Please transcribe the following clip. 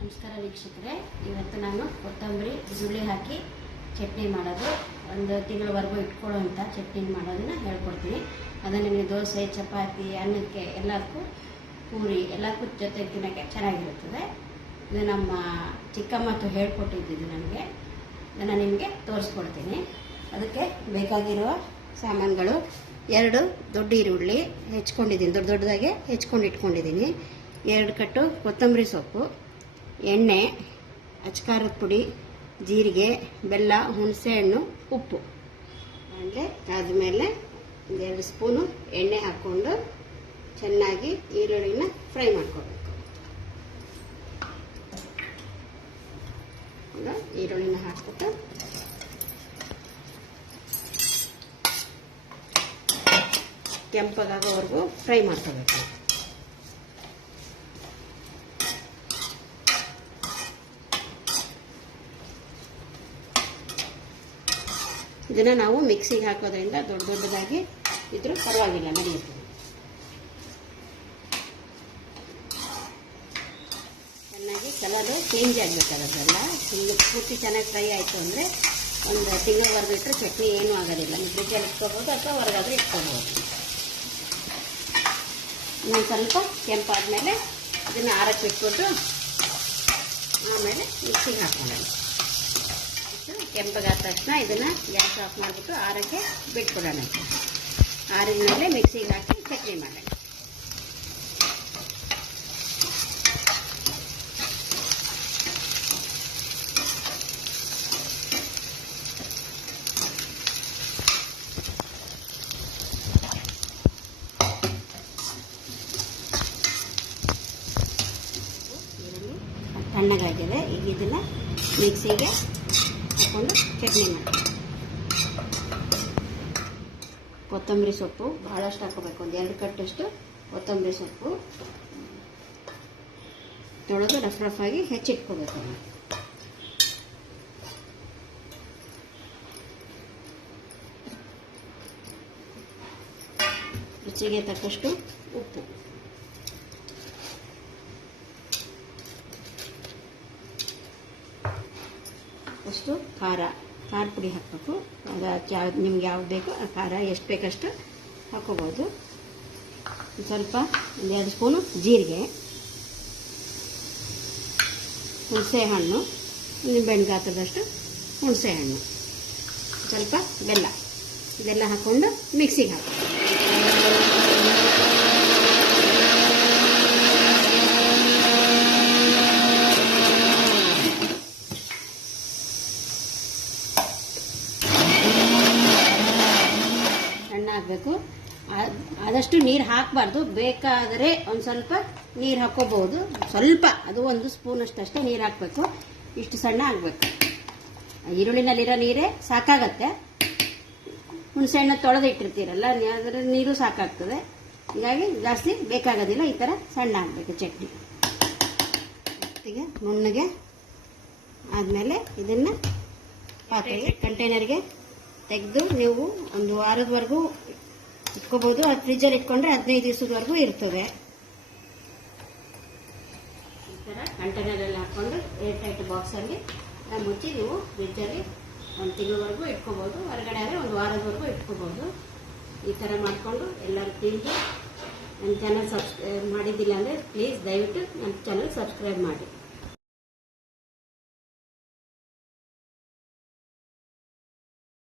ನಮಸ್ಕಾರ ವೀಕ್ಷಕರೇ, ಇವತ್ತು ನಾನು ಕೊತ್ತಂಬರಿ ಈರುಳ್ಳಿ ಹಾಕಿ ಚಟ್ನಿ ಮಾಡೋದು, ಒಂದು ತಿಂಗಳವರೆಗೂ ಇಟ್ಕೊಳ್ಳೋಂಥ ಚಟ್ನಿ ಮಾಡೋದನ್ನು ಹೇಳ್ಕೊಡ್ತೀನಿ. ಅದನ್ನು ನಿಮಗೆ ದೋಸೆ, ಚಪಾತಿ, ಅನ್ನಕ್ಕೆ ಎಲ್ಲದಕ್ಕೂ, ಪೂರಿ ಎಲ್ಲದಕ್ಕೂ ಜೊತೆ ತಿನ್ನೋಕ್ಕೆ ಚೆನ್ನಾಗಿರುತ್ತದೆ. ಇದು ನಮ್ಮ ಚಿಕ್ಕಮ್ಮತ್ತು ಹೇಳ್ಕೊಟ್ಟಿದ್ದು ನನಗೆ. ಇದನ್ನು ನಿಮಗೆ ತೋರಿಸ್ಕೊಡ್ತೀನಿ. ಅದಕ್ಕೆ ಬೇಕಾಗಿರುವ ಸಾಮಾನುಗಳು: 2 ದೊಡ್ಡ ಈರುಳ್ಳಿ ಹೆಚ್ಕೊಂಡಿದ್ದೀನಿ, ದೊಡ್ಡದಾಗೆ ಹೆಚ್ಕೊಂಡು ಇಟ್ಕೊಂಡಿದ್ದೀನಿ. 2 ಕಟ್ಟು ಕೊತ್ತಂಬರಿ ಸೊಪ್ಪು, ಎಣ್ಣೆ, ಅಚ್ಕಾರದ ಪುಡಿ, ಜೀರಿಗೆ, ಬೆಲ್ಲ, ಹುಣಸೆಹಣ್ಣು, ಉಪ್ಪು. ಅಂದರೆ ಆದಮೇಲೆ 2 ಸ್ಪೂನು ಎಣ್ಣೆ ಹಾಕ್ಕೊಂಡು ಚೆನ್ನಾಗಿ ಈರುಳ್ಳಿನ ಫ್ರೈ ಮಾಡ್ಕೋಬೇಕು. ಈರುಳ್ಳಿನ ಹಾಕ್ಬಿಟ್ಟು ಕೆಂಪಗಾಗೋವರೆಗೂ ಫ್ರೈ ಮಾಡ್ಕೋಬೇಕು. ಇದನ್ನು ನಾವು ಮಿಕ್ಸಿಗೆ ಹಾಕೋದ್ರಿಂದ ದೊಡ್ಡದಾಗಿ ಇದ್ರೂ ಪರವಾಗಿಲ್ಲ, ನಡೆಯುತ್ತೆ. ಚೆನ್ನಾಗಿ ಕಲರು ಚೇಂಜ್ ಆಗಬೇಕಾಗತ್ತಲ್ಲ. ಪೂರ್ತಿ ಚೆನ್ನಾಗಿ ಫ್ರೈ ಆಯಿತು ಅಂದರೆ ಒಂದು ತಿಂಗಳವರೆಗೂ ಇಟ್ಟರೆ ಚಟ್ನಿ ಏನೂ ಆಗೋದಿಲ್ಲ. ಫ್ರಿಜ್ಜಲ್ಲಿ ಇಟ್ಕೋಬೋದು ಅಥವಾ ಹೊರಗಾದ್ರೂ ಇಟ್ಕೋಬೋದು. ಇನ್ನೊಂದು ಸ್ವಲ್ಪ ಕೆಂಪಾದ್ಮೇಲೆ ಇದನ್ನು ಆರಕ್ಕೆ ಬಿಟ್ಬಿಟ್ಟು ಆಮೇಲೆ ಮಿಕ್ಸಿಗೆ ಹಾಕ್ಕೊಳ್ಳೋಣ. ಕೆಂಪಗಾದ ತಕ್ಷಣ ಇದನ್ನು ಗ್ಯಾಸ್ ಆಫ್ ಮಾಡಿಬಿಟ್ಟು ಆರಕ್ಕೆ ಬಿಟ್ಕೊಡೋಣ. ಆರಿದ ಮೇಲೆ ಮಿಕ್ಸಿಗೆ ಹಾಕಿ ಚಟ್ನಿ ಮಾಡೋಣ. ತಣ್ಣಗಾಗಿದೆ. ಈಗ ಇದನ್ನು ಮಿಕ್ಸಿಗೆ ಹಾಕ್ಕೊಂಡು ಚಟ್ನಿ ಮಾಡಿ. ಕೊತ್ತಂಬರಿ ಸೊಪ್ಪು ಬಹಳಷ್ಟು ಹಾಕೋಬೇಕು. ಒಂದು 2 ಕಟ್ಟಷ್ಟು ಕೊತ್ತಂಬರಿ ಸೊಪ್ಪು ತೊಳೆದು ರಫ್ ಆಗಿ ಹೆಚ್ಚಿಟ್ಕೋಬೇಕು. ರುಚಿಗೆ ತಕ್ಕಷ್ಟು ಉಪ್ಪು, ಅಷ್ಟು ಖಾರ ಪುಡಿ ಹಾಕಬೇಕು. ಅದು ನಿಮ್ಗೆ ಯಾವ್ದು ಬೇಕು ಆ ಖಾರ ಎಷ್ಟು ಬೇಕಷ್ಟು ಹಾಕೋಬೋದು. ಸ್ವಲ್ಪ 2 ಸ್ಪೂನು ಜೀರಿಗೆ, ಹುಣಸೆಹಣ್ಣು, ನಿಂಬೆಹಣ್ಣು ಗಾತ್ರದಷ್ಟು ಹುಣಸೆಹಣ್ಣು, ಸ್ವಲ್ಪ ಬೆಲ್ಲ, ಇದೆಲ್ಲ ಹಾಕ್ಕೊಂಡು ಮಿಕ್ಸಿಗೆ ಹಾಕಿ. ಹಾಕಬೇಕು. ಆದಷ್ಟು ನೀರು ಹಾಕಬಾರ್ದು. ಬೇಕಾದರೆ ಒಂದು ಸ್ವಲ್ಪ ನೀರು ಹಾಕೋಬಹುದು. ಸ್ವಲ್ಪ, ಅದು 1 ಸ್ಪೂನಷ್ಟೇ ನೀರು ಹಾಕಬೇಕು. ಇಷ್ಟು ಸಣ್ಣ ಆಗಬೇಕು. ಈರುಳ್ಳಿನಲ್ಲಿರೋ ನೀರೇ ಸಾಕಾಗತ್ತೆ. ಹುಣಸೆಹಣ್ಣು ತೊಳೆದು ಇಟ್ಟಿರ್ತೀರಲ್ಲ, ಅದರ ನೀರು ಸಾಕಾಗ್ತದೆ. ಹೀಗಾಗಿ ಜಾಸ್ತಿ ಬೇಕಾಗೋದಿಲ್ಲ. ಈ ಥರ ಸಣ್ಣ ಆಗಬೇಕು ಚಟ್ನಿ. ಈಗ ನುಣ್ಣಗೆ ಆದಮೇಲೆ ಇದನ್ನು ಪಾತ್ರೆಗೆ, ಕಂಟೈನರ್ಗೆ ತೆಗೆದು ನೀವು ಒಂದು ವಾರದವರೆಗೂ ಇಟ್ಕೋಬಹುದು. ಅದು ಫ್ರಿಜ್ಜಲ್ಲಿ ಇಟ್ಕೊಂಡ್ರೆ 15 ದಿವಸದವರೆಗೂ ಇರ್ತದೆ. ಈ ಥರ ಕಂಟೈನರಲ್ಲಿ ಹಾಕ್ಕೊಂಡು ಏರ್ ಟೈಟ್ ಬಾಕ್ಸಲ್ಲಿ ಮುಚ್ಚಿ ನೀವು ಫ್ರಿಜ್ಜಲ್ಲಿ 1 ತಿಂಗಳವರೆಗೂ ಇಟ್ಕೋಬಹುದು. ಹೊರಗಡೆ ಆದರೆ 1 ವಾರದವರೆಗೂ ಇಟ್ಕೋಬಹುದು. ಈ ಥರ ಮಾಡಿಕೊಂಡು ಎಲ್ಲರೂ ತಿಂದು ನನ್ನ ಚಾನಲ್ ಸಬ್ಸ್ಕ್ರೈಬ್ ಮಾಡಿದ್ದಿಲ್ಲ ಅಂದರೆ ಪ್ಲೀಸ್ ದಯವಿಟ್ಟು ನನ್ನ ಚಾನಲ್ ಸಬ್ಸ್ಕ್ರೈಬ್ ಮಾಡಿ.